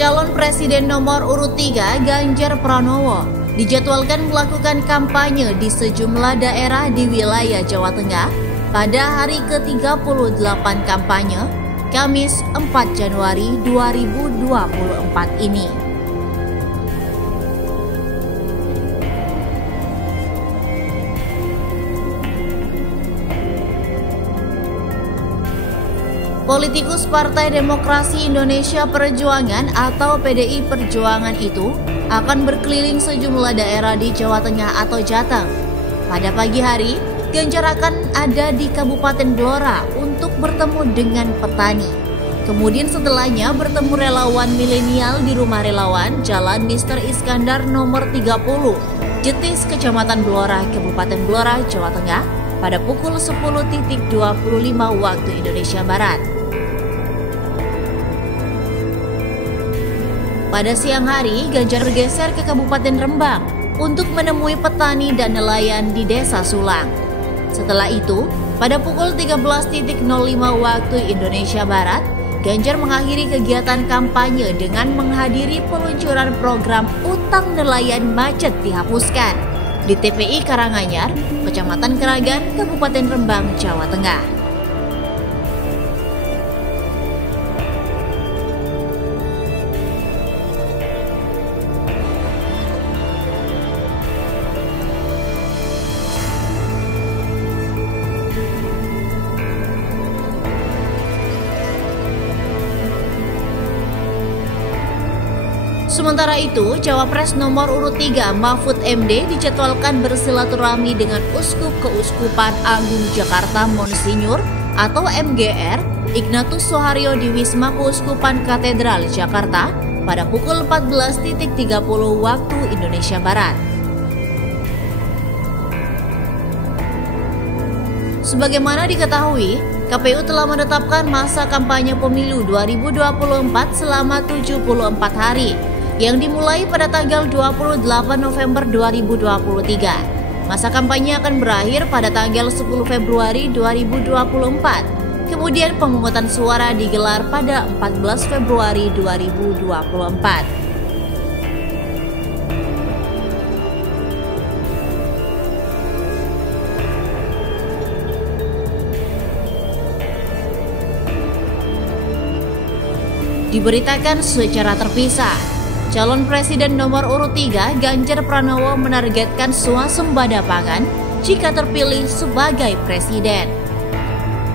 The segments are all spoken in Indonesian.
Calon Presiden nomor urut 3 Ganjar Pranowo dijadwalkan melakukan kampanye di sejumlah daerah di wilayah Jawa Tengah pada hari ke-38 kampanye, Kamis 4 Januari 2024 ini. Politikus Partai Demokrasi Indonesia Perjuangan atau PDI Perjuangan itu akan berkeliling sejumlah daerah di Jawa Tengah atau Jateng. Pada pagi hari, Ganjar akan ada di Kabupaten Blora untuk bertemu dengan petani. Kemudian setelahnya bertemu relawan milenial di Rumah Relawan Jalan Mr. Iskandar nomor 30, Jetis, Kecamatan Blora, Kabupaten Blora, Jawa Tengah pada pukul 10.25 waktu Indonesia Barat. Pada siang hari, Ganjar bergeser ke Kabupaten Rembang untuk menemui petani dan nelayan di Desa Sulang. Setelah itu, pada pukul 13.05 waktu Indonesia Barat, Ganjar mengakhiri kegiatan kampanye dengan menghadiri peluncuran program Utang Nelayan Macet Dihapuskan di TPI Karanganyar, Kecamatan Keragan, Kabupaten Rembang, Jawa Tengah. Sementara itu, Cawapres nomor urut 3 Mahfud MD dijadwalkan bersilaturahmi dengan Uskup Keuskupan Agung Jakarta Monsinyur atau MGR Ignatius Soeharyo di Wisma Keuskupan Katedral Jakarta pada pukul 14.30 waktu Indonesia Barat. Sebagaimana diketahui, KPU telah menetapkan masa kampanye pemilu 2024 selama 74 hari yang dimulai pada tanggal 28 November 2023. Masa kampanye akan berakhir pada tanggal 10 Februari 2024. Kemudian pemungutan suara digelar pada 14 Februari 2024. Diberitakan secara terpisah, calon presiden nomor urut 3 Ganjar Pranowo menargetkan swasembada pangan jika terpilih sebagai presiden.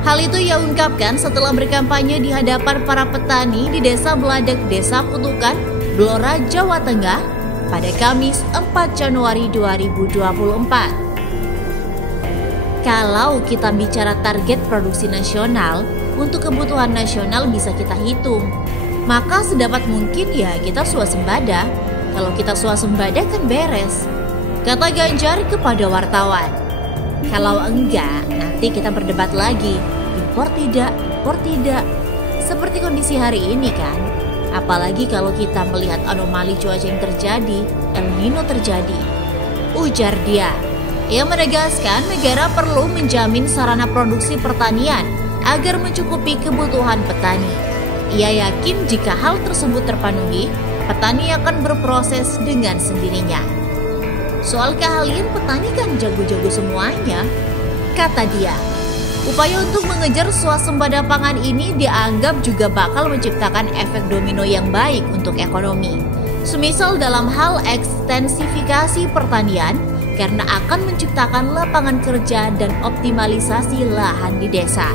Hal itu ia ungkapkan setelah berkampanye di hadapan para petani di Desa Beladek, Desa Putukan, Blora, Jawa Tengah pada Kamis 4 Januari 2024. Kalau kita bicara target produksi nasional, untuk kebutuhan nasional bisa kita hitung. Maka sedapat mungkin ya kita swasembada. Kalau kita swasembada kan beres, kata Ganjar kepada wartawan. Kalau enggak, nanti kita berdebat lagi. Impor tidak. Seperti kondisi hari ini kan. Apalagi kalau kita melihat anomali cuaca yang terjadi, El Nino terjadi, ujar dia. Ia menegaskan negara perlu menjamin sarana produksi pertanian agar mencukupi kebutuhan petani. Ia yakin jika hal tersebut terpenuhi, petani akan berproses dengan sendirinya. Soal keahlian petani kan jago-jago semuanya, kata dia. Upaya untuk mengejar swasembada pangan ini dianggap juga bakal menciptakan efek domino yang baik untuk ekonomi. Semisal dalam hal ekstensifikasi pertanian, karena akan menciptakan lapangan kerja dan optimalisasi lahan di desa.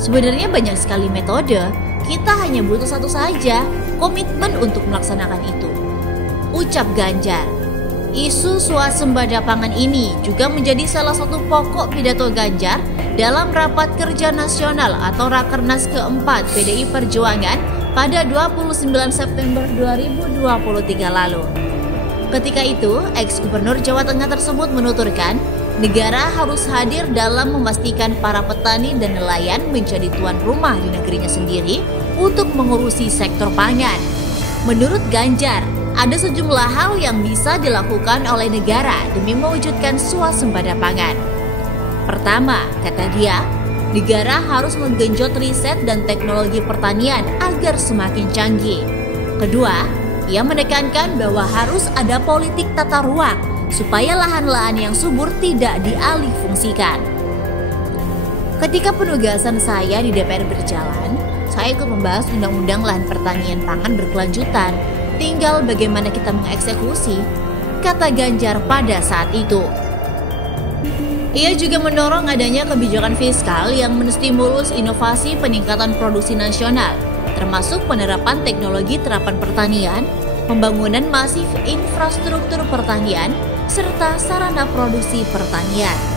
Sebenarnya banyak sekali metode, kita hanya butuh satu saja, komitmen untuk melaksanakan itu, ucap Ganjar. Isu swasembada pangan ini juga menjadi salah satu pokok pidato Ganjar dalam Rapat Kerja Nasional atau Rakernas keempat PDI Perjuangan pada 29 September 2023 lalu. Ketika itu, ex-gubernur Jawa Tengah tersebut menuturkan, negara harus hadir dalam memastikan para petani dan nelayan menjadi tuan rumah di negerinya sendiri untuk mengurusi sektor pangan. Menurut Ganjar, ada sejumlah hal yang bisa dilakukan oleh negara demi mewujudkan swasembada pangan. Pertama, kata dia, negara harus menggenjot riset dan teknologi pertanian agar semakin canggih. Kedua, ia menekankan bahwa harus ada politik tata ruang supaya lahan-lahan yang subur tidak dialihfungsikan. Ketika penugasan saya di DPR berjalan, saya ikut membahas Undang-Undang Lahan Pertanian Pangan berkelanjutan. Tinggal bagaimana kita mengeksekusi, kata Ganjar pada saat itu. Ia juga mendorong adanya kebijakan fiskal yang menstimulus inovasi peningkatan produksi nasional, termasuk penerapan teknologi terapan pertanian, pembangunan masif infrastruktur pertanian, serta sarana produksi pertanian.